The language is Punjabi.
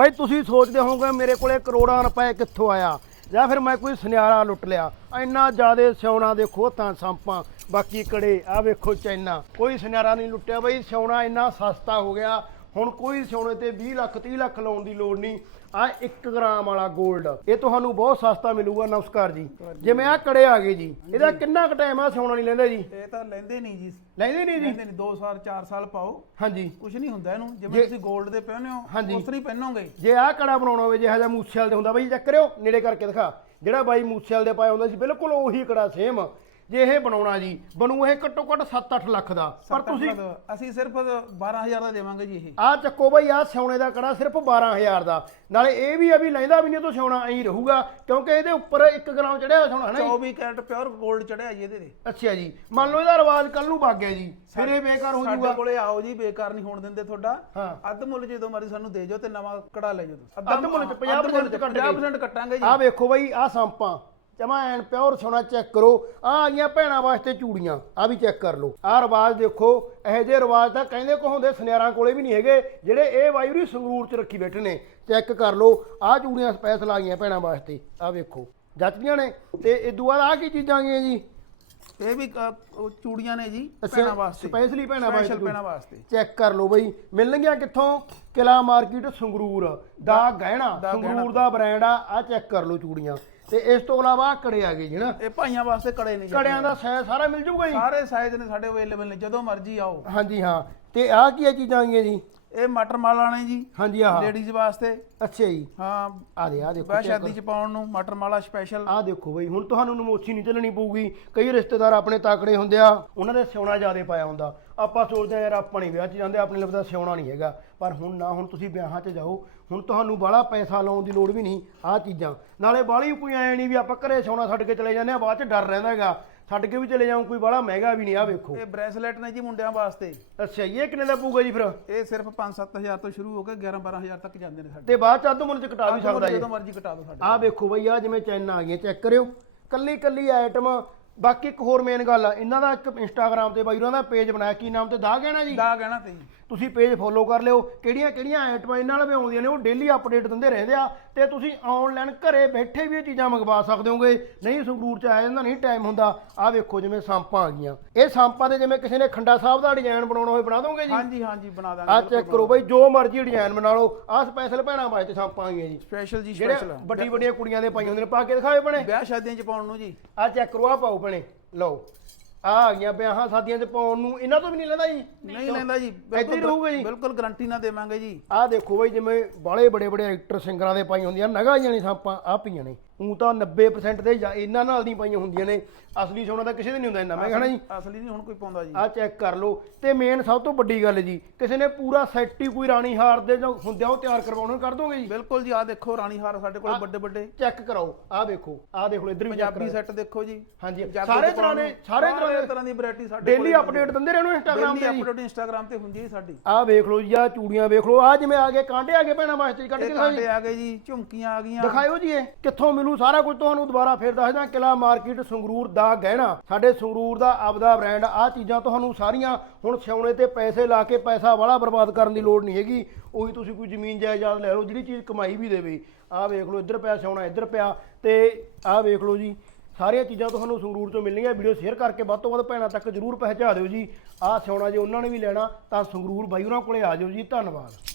ਬਾਈ ਤੁਸੀਂ ਸੋਚਦੇ ਹੋਵੋਗੇ ਮੇਰੇ ਕੋਲੇ ਕਰੋੜਾਂ ਰੁਪਏ ਕਿੱਥੋਂ ਆਇਆ? ਜਾਂ ਫਿਰ ਮੈਂ ਕੋਈ ਸੁਨਿਆਰਾ ਲੁੱਟ ਲਿਆ? ਇੰਨਾ ਜ਼ਿਆਦੇ ਸਿਉਣਾ ਦੇਖੋ ਤਾਂ ਸੰਪਾਂ, ਬਾਕੀ ਕੜੇ ਆ ਵੇਖੋ ਚੈਨਾ। ਕੋਈ ਸੁਨਿਆਰਾ ਨਹੀਂ ਲੁੱਟਿਆ ਬਈ, ਸਿਉਣਾ ਇੰਨਾ ਸਸਤਾ ਹੋ ਗਿਆ। ਹੁਣ ਕੋਈ ਸਿਉਣੇ ਤੇ 20 ਲੱਖ 30 ਲੱਖ ਲਾਉਣ ਦੀ ਲੋੜ ਨਹੀਂ। ਆ 1 ਗ੍ਰਾਮ ਵਾਲਾ 골ਡ ਇਹ ਤੁਹਾਨੂੰ ਬਹੁਤ ਸਸਤਾ ਮਿਲੂਗਾ ਨਮਸਕਾਰ ਜੀ। ਜਿਵੇਂ ਆ ਕੜੇ ਆ ਗਏ ਜੀ ਇਹਦਾ ਕਿੰਨਾ ਕੁ ਟਾਈਮ ਆ ਸਿਉਣਾ ਨਹੀਂ ਲੈਂਦਾ ਜੀ? ਇਹ ਤਾਂ ਲੈਂਦੇ ਨਹੀਂ ਜੀ। ਲੈਂਦੇ ਨਹੀਂ ਜੀ? ਲੈਂਦੇ ਨਹੀਂ 2 ਸਾਲ 4 ਸਾਲ ਪਾਓ। ਹਾਂਜੀ। ਕੁਝ ਨਹੀਂ ਹੁੰਦਾ ਇਹਨੂੰ। ਜਿਵੇਂ ਤੁਸੀਂ 골ਡ ਦੇ ਪਹਿਨਦੇ ਹੋ। ਉਸ ਤਰ੍ਹਾਂ ਹੀ ਪਹਿਨੋਗੇ। ਜੇ ਆਹ ਕੜਾ ਬਣਾਉਣਾ ਹੋਵੇ ਜਿਹੜਾ ਜਿਹਾ ਮੂਸੇਵਾਲ ਦੇ ਹੁੰਦਾ ਬਾਈ ਚੈੱਕ ਕਰਿਓ ਨੇੜੇ ਕਰਕੇ ਦਿਖਾ। ਜਿਹੜਾ ਬਾਈ ਮੂਸੇਵਾਲ ਦੇ ਪਾਇਆ ਹੁੰਦਾ ਸੀ ਬਿਲਕੁਲ ਉਹੀ ਕੜਾ ਸੇਮ ਜੇ ਇਹ ਬਣਾਉਣਾ ਜੀ ਬਣੂ ਇਹ ਘੱਟੋ ਘੱਟ 7-8 ਲੱਖ ਦਾ। ਪਰ ਤੁਸੀਂ ਅਸੀਂ ਸਿਰਫ 12000 ਦਾ ਦੇਵਾਂਗੇ ਜੀ ਇਹ। ਆਹ ਚੱਕੋ ਬਾਈ ਆਹ ਸਿਉਣੇ ਦਾ ਕੜਾ ਸਿਰਫ 12000 ਦਾ। ਨਾਲੇ ਇਹ ਵੀ ਆ ਵੀ ਲੈਂਦਾ ਵੀ ਨਹੀਂ ਤੋਂ ਸਿਉਣਾ ਐਂ ਰਹੂਗਾ ਕਿਉਂਕਿ ਇਹਦੇ ਉੱਪਰ 1 ਗ੍ਰਾਮ ਚੜਿਆ ਸੋਨਾ ਹੈ ਨਾ ਜੀ। 24 ਕੈਰਟ ਪਿਓਰ 골ਡ ਚੜਿਆ ਜੀ ਇਹਦੇ ਤੇ। ਅੱਛਾ ਜੀ ਮੰਨ ਲਓ ਇਹਦਾ ਰਿਵਾਜ ਕੱਲ ਨੂੰ ਵਗ ਗਿਆ ਜੀ ਫਿਰ ਇਹ ਬੇਕਾਰ ਹੋ ਸਾਡੇ ਜਾਊਗਾ। ਕੋਲੇ ਆਓ ਜੀ ਬੇਕਾਰ ਨਹੀਂ ਹੋਣ ਦਿੰਦੇ ਤੁਹਾਡਾ। ਅੱਧ ਮੁੱਲ ਜਦੋਂ ਮਰਜ਼ੀ ਸਾਨੂੰ ਦੇ ਜਾਓ ਤੇ ਨਵਾਂ ਕੜਾ ਲੈ ਜਾਓ ਤੁਸੀਂ। ਅੱਧ ਮੁੱਲ ਚ 50% ਕੱਟ ਕੇ 50% ਕੱਟਾਂਗੇ ਜੀ। ਆਹ ਵੇਖੋ ਬਾਈ ਆਹ ਸੰਪਾਂ। ਜਮਾ ਐਨ ਪਿਓਰ ਸੋਨਾ ਚੈੱਕ ਕਰੋ। ਆ ਆਈਆਂ ਭੈਣਾਂ ਵਾਸਤੇ ਚੂੜੀਆਂ ਆ ਵੀ ਚੈੱਕ ਕਰ ਲਓ। ਆਹ ਰਿਵਾਜ ਦੇਖੋ ਇਹੋ ਜਿਹੇ ਰਿਵਾਜ ਤਾਂ ਕਹਿੰਦੇ ਕੋ ਹੁੰਦੇ ਸੁਨਿਆਰਾਂ ਕੋਲੇ ਵੀ ਨਹੀਂ ਹੈਗੇ ਜਿਹੜੇ ਇਹ ਵਾਇਰੀ ਸੰਗਰੂਰ ਚ ਰੱਖੀ ਬੈਠੇ ਨੇ। ਚੈੱਕ ਕਰ ਲਓ ਆਹ ਚੂੜੀਆਂ ਸਪੈਸ਼ਲ ਆਈਆਂ ਭੈਣਾਂ ਵਾਸਤੇ ਆਹ ਵੇਖੋ। ਜੱਚਦੀਆਂ ਨੇ ਤੇ ਇਦੋਂ ਬਾਅਦ ਆਹ ਕੀ ਚੀਜ਼ਾਂ ਆਈਆਂ ਜੀ? ਇਹ ਵੀ ਕ- ਚੂੜੀਆਂ ਨੇ ਜੀ ਭੈਣਾਂ ਵਾਸਤੇ। ਸਪੈਸ਼ਲੀ ਭੈਣਾਂ ਵਾਸਤੇ Special ਭੈਣਾਂ ਵਾਸਤੇ। ਚੈੱਕ ਕਰ ਲਓ ਬਈ ਮਿਲਣਗੀਆਂ ਕਿੱਥੋਂ? ਕਿਲਾ ਮਾਰਕੀਟ ਸੰਗਰੂਰ ਦਾ ਗਹਿਣਾ ਦਾ ਸੰਗਰੂਰ ਦਾ ਬ੍ਰਾਂਡ ਆ ਆ ਚੈੱਕ ਕਰ ਲਓ ਚੂੜੀਆਂ। ਤੇ ਇਸ ਤੋਂ ਇਲਾਵਾ ਕੜੇ ਆ ਗਏ ਜੀ ਨਾ ਇਹ ਭਾਈਆਂ ਵਾਸਤੇ ਕੜੇ ਨੇ ਜੀ ਕੜਿਆਂ ਦਾ ਸਾਈਜ਼ ਸਾਰਾ ਮਿਲ ਜੂਗਾ ਜੀ? ਸਾਰੇ ਸਾਈਜ਼ ਨੇ ਸਾਡੇ ਅਵੇਲੇਬਲ ਨੇ ਜਦੋਂ ਮਰਜ਼ੀ ਆਓ। ਹਾਂਜੀ ਹਾਂ। ਤੇ ਆਹ ਕੀ ਆ ਚੀਜ਼ਾਂ ਆਈਆਂ ਜੀ? ਇਹ ਮਟਰ ਮਾਲਾ ਨੇ ਜੀ ਹਾਂਜੀ ਆਹ। ਲੇਡੀਜ਼ ਵਾਸਤੇ। ਅੱਛਾ ਜੀ। ਹਾਂ ਆ ਦੇ ਆ ਦੇਖੋ ਵਿਆਹ ਸ਼ਾਦੀ ਚ ਪਾਉਣ ਨੂੰ ਮਟਰ ਮਾਲਾ ਸਪੈਸ਼ਲ ਆ ਦੇਖੋ ਬਈ ਹੁਣ ਤੁਹਾਨੂੰ ਨਮੋਸੀ ਨਹੀਂ ਚੱਲਣੀ ਪਊਗੀ। ਕਈ ਰਿਸ਼ਤੇਦਾਰ ਆਪਣੇ ਤਾਕੜੇ ਹੁੰਦੇ ਆ ਉਹਨਾਂ ਦੇ ਸਿਉਣਾ ਜ਼ਿਆਦੇ ਪਾਇਆ ਹੁੰਦਾ। ਆਪਾਂ ਸੋਚਦੇ ਆ ਯਾਰ ਆਪਾਂ ਨਹੀਂ ਵਿਆਹ 'ਚ ਜਾਂਦੇ ਆਪਣੇ ਲਈ ਤਾਂ ਸਿਉਣਾ ਨਹੀਂ ਹੈਗਾ। ਪਰ ਹੁਣ ਨਾ ਹੁਣ ਤੁਸੀਂ ਵਿਆਹਾਂ 'ਚ ਜਾਓ ਹੁਣ ਤੁਹਾਨੂੰ ਬਾਹਲਾ ਪੈਸਾ ਲਾਉਣ ਦੀ ਲੋੜ ਵੀ ਨਹੀਂ ਆਹ ਚੀਜ਼ਾਂ। ਨਾਲੇ ਬਾਹਲੀ ਕੋਈ ਐ ਨਹੀਂ ਵੀ ਆਪਾਂ ਘਰੇ ਸਿਉਣਾ ਛੱਡ ਕੇ ਚਲੇ ਜਾਂਦੇ ਆ ਬਾਅਦ 'ਚ ਡਰ ਰਹਿੰਦਾ ਹੈਗਾ। ਛੱਡ ਕੇ ਵੀ ਚਲੇ ਜਾਉਂ ਕੋਈ ਬਾਹਲਾ ਮਹਿੰਗਾ ਵੀ ਨਹੀਂ ਆ ਵੇਖੋ। ਇਹ ਬ੍ਰੈਸਲੇਟ ਨੇ ਜੀ ਮੁੰਡਿਆਂ ਵਾਸਤੇ। ਅੱਛਾ ਜੀ, ਇਹ ਕਿੰਨੇ ਦਾ ਪਊਗਾ ਜੀ ਫਿਰ? ਇਹ ਸਿਰਫ 5-7000 ਤੋਂ ਸ਼ੁਰੂ ਹੋ ਕੇ 11-12000 ਤੱਕ ਜਾਂਦੇ ਨੇ ਸਾਡੇ। ਤੇ ਬਾਅਦ 'ਚ ਅੱਧ ਮੁੱਲ 'ਚ ਕਟਾ ਵੀ ਸਕਦਾ ਜੀ। ਜਦੋਂ ਮਰਜ਼ੀ ਕਟਾ ਦਿਓ ਸਾਡੇ ਆਹ ਵੇਖੋ ਬਈ ਆ ਜਿਵੇਂ ਚੈਨ ਆ ਗਈਆਂ ਚੈੱਕ ਕਰਿਓ। ਕੱਲੀ ਕੱਲੀ ਆਈਟਮ ਬਾਕੀ ਇੱਕ ਹੋਰ ਮੇਨ ਗੱਲ ਆ ਇਹਨਾਂ ਦਾ ਇੱਕ ਇੰਸਟਾਗ੍ਰam ਤੇ ਬਾਈ ਉਹਨਾਂ ਦਾ ਪੇਜ ਬਣਾਇਆ ਕੀ ਨਾਮ ਤੇ ਦਾ ਕਹਿਣਾ ਜੀ? ਦਾ ਕਹਿਣਾ ਤੇ ਜੀ। ਤੁਸੀਂ ਪੇਜ ਫੋਲੋ ਕਰ ਲਿਓ। ਕਿਹੜੀਆਂ ਕਿਹੜੀਆਂ ਆਈਟਮਾਂ ਇਹਨਾਂ ਨਾਲ ਵੀ ਆਉਂਦੀਆਂ ਨੇ ਉਹ ਡੇਲੀ ਅਪਡੇਟ ਦਿੰਦੇ ਰਹਿੰਦੇ ਆ। ਤੇ ਤੁਸੀਂ ਆਨਲਾਈਨ ਘਰੇ ਬੈਠੇ ਵੀ ਇਹ ਚੀਜ਼ਾਂ ਮੰਗਵਾ ਸਕਦੇ ਹੋਗੇ। ਨਹੀਂ ਸੰਗਰੂਰ ਚ ਆਇਆ ਜਾਂਦਾ ਨਹੀਂ ਟਾਈਮ ਹੁੰਦਾ। ਆਹ ਵੇਖੋ ਜਿਵੇਂ ਸੰਪਾਂ ਆ ਗਈਆਂ। ਇਹ ਸੰਪਾਂ ਦੇ ਜਿਵੇਂ ਕਿਸੇ ਨੇ ਖੰਡਾ ਸਾਹਿਬ ਦਾ ਡਿਜ਼ਾਈਨ ਬਣਾਉਣਾ ਹੋਵੇ ਬਣਾ ਦੋਗੇ ਜੀ? ਹਾਂਜੀ ਹਾਂਜੀ ਬਣਾ ਦਾਂਗੇ ਆਹ ਚੈੱਕ ਕਰੋ ਬਈ ਜੋ ਮਰਜ਼ੀ ਡਿਜ਼ਾਈਨ ਬਣਾ ਲਓ। ਆਹ ਸਪੈਸ਼ਲ ਭੈਣਾਂ ਵਾਸਤੇ ਸੰਪਾਂ ਆ ਗਈਆਂ ਜੀ। ਸਪੈਸ਼ਲ ਜੀ ਸਪੈਸ਼ਲ ਵੱਡੀ ਵੱਡੀਆਂ ਕੁੜੀਆਂ ਦੇ ਪਾਈਆਂ ਹੁੰਦੇ ਨੇ ਪਾ ਕੇ ਦਿਖਾਓ ਭੈਣੇ। ਵਿਆਹ ਸ਼ਾਦੀਆਂ ਚ ਪਾਉਣ ਨੂੰ ਜੀ। ਆ ਚੈੱਕ ਕਰੋ ਆ ਪਾਓ ਭੈਣੇ। ਲਓ। ਆ ਆ ਗਈਆਂ ਵਿਆਹਾਂ ਸ਼ਾਦੀਆਂ 'ਚ ਪਾਉਣ ਨੂੰ ਇਹਨਾਂ ਤੋਂ ਵੀ ਨਹੀਂ ਲੈਂਦਾ ਜੀ? ਨਹੀਂ ਲੈਂਦਾ ਜੀ ਇੱਥੇ ਹੀ ਰਹੂਗਾ ਜੀ। ਬਿਲਕੁਲ ਗਾਰੰਟੀ ਨਾਲ ਦੇਵਾਂਗੇ ਜੀ। ਆਹ ਦੇਖੋ ਬਈ ਜਿਵੇਂ ਬਾਲੇ ਬੜੇ ਬੜੇ ਐਕਟਰ ਸਿੰਗਰਾਂ ਦੇ ਪਾਈਆਂ ਹੁੰਦੀਆਂ ਨਗਾ ਜਾਣੀ ਸਾਪਾਂ ਆ ਪਈਆਂ ਨੇ। ਉਹ ਤਾਂ 90% ਦੇ ਜਾਂ ਇਹਨਾਂ ਨਾਲ ਨਹੀਂ ਪਾਈਆਂ ਹੁੰਦੀਆਂ ਨੇ। ਅਸਲੀ ਸੋਨਾ ਤਾਂ ਕਿਸੇ ਦੇ ਨਹੀਂ ਹੁੰਦਾ ਇੰਨਾ ਮੈਂ ਕਹਣਾ ਜੀ। ਅਸਲੀ ਨਹੀਂ ਹੁਣ ਕੋਈ ਪਾਉਂਦਾ ਜੀ। ਆ ਚੈੱਕ ਕਰ ਲਓ। ਤੇ ਮੇਨ ਸਭ ਤੋਂ ਵੱਡੀ ਗੱਲ ਜੀ ਕਿਸੇ ਨੇ ਪੂਰਾ ਸੈੱਟ ਹੀ ਕੋਈ ਰਾਣੀ ਹਾਰ ਦੇ ਜੋ ਹੁੰਦੇ ਆ ਉਹ ਤਿਆਰ ਕਰਵਾਉਣਾ ਕਰ ਦੋਗੇ ਜੀ? ਬਿਲਕੁਲ ਜੀ ਆਹ ਦੇਖੋ ਰਾਣੀ ਹਾਰ ਸਾਡੇ ਕੋਲ ਵੱਡੇ ਵੱਡੇ। ਚੈੱਕ ਕਰਾਓ ਆਹ ਦੇਖੋ ਆਹ ਦੇਖ ਲਓ ਇੱਧਰ ਵੀ ਪੰਜਾਬੀ। ਸੈੱਟ ਦੇਖੋ ਜੀ। ਹਾਂਜੀ ਸਾਰੇ ਤਰ੍ਹਾਂ ਦੇ ਸਾਰੇ ਤਰ੍ਹਾਂ ਦੇ ਤਰ੍ਹਾਂ ਦੀ ਵੈਰਾਈਟੀ ਸਾਡੇ ਡੇਲੀ ਅਪਡੇਟ ਦਿੰਦੇ ਰਹਿਣੋ ਇੰਸਟਾਗ੍ਰam ਡੇਲੀ ਤੇ ਜੀ। ਅਪਡੇਟ ਇੰਸਟਾਗ੍ਰam ਤੇ ਹੁੰਦੀ ਹੈ ਸਾਡੀ। ਆਹ ਵੇਖ ਲਓ ਜੀ ਆਹ ਚੂੜੀਆਂ ਵੇਖ ਲਓ ਆਹ ਜਿਵੇਂ ਆ ਗਏ ਕਾਂਡੇ ਆ ਗਏ ਭੈਣਾਂ ਵਾਸਤੇ ਕੱਢ ਕੇ ਦਿਖਾਓ ਆ ਗਏ ਜੀ ਝੁਮਕੀਆਂ ਆ ਗਈਆਂ। ਦਿਖਾਇਓ ਜੀ ਇਹ ਕਿੱਥੋਂ ਮਿਲੂ ਸਾਰਾ ਕੁਝ ਤੁਹਾਨੂੰ ਦੁਬਾਰਾ ਫੇਰ ਦੱਸਦਾ ਕਿਲਾ ਮਾਰਕੀਟ ਸੰਗਰੂਰ ਦਾ ਗਹਿਣਾ। ਸਾਡੇ ਸੰਗਰੂਰ ਦਾ ਆਪਦਾ ਬ੍ਰਾਂਡ ਆਹ ਚੀਜ਼ਾਂ ਤੁਹਾਨੂੰ ਸਾਰੀਆਂ ਹੁਣ ਸਿਉਣੇ ਤੇ ਪੈਸੇ ਲਾ ਕੇ ਪੈਸਾ ਵਾਲਾ ਬਰਬਾਦ ਕਰਨ ਦੀ ਲੋੜ ਨਹੀਂ ਹੈਗੀ। ਉਹੀ ਤੁਸੀਂ ਕੋਈ ਜ਼ਮੀਨ ਜਾਇਦਾਦ ਲੈ ਲਓ, ਜਿਹੜੀ ਚੀਜ਼ ਕਮਾਈ ਵੀ ਦੇਵੇ। ਆਹ ਵੇਖ ਲਓ, ਇੱਧਰ ਪਿਆ ਸਿਉਣਾ, ਇੱਧਰ ਪਿਆ। ਤੇ ਆਹ ਵੇਖ ਲਓ ਜੀ, ਸਾਰੀਆਂ ਚੀਜ਼ਾਂ ਤੁਹਾਨੂੰ ਸੰਗਰੂਰ ਤੋਂ ਮਿਲਣਗੀਆਂ ਵੀਡੀਓ ਸ਼ੇਅਰ ਕਰਕੇ ਵੱਧ ਤੋਂ ਵੱਧ ਭੈਣਾਂ ਤੱਕ ਜਰੂਰ ਪਹੁੰਚਾ ਦਿਓ ਜੀ। ਆਹ ਸਿਉਣਾ ਜੇ ਉਹਨਾਂ ਨੇ ਵੀ ਲੈਣਾ, ਤਾਂ ਸੰਗਰੂਰ ਬਾਈ ਉਹਨਾਂ ਕੋਲੇ ਆ ਜਾਓ ਜੀ। ਧੰਨਵਾਦ।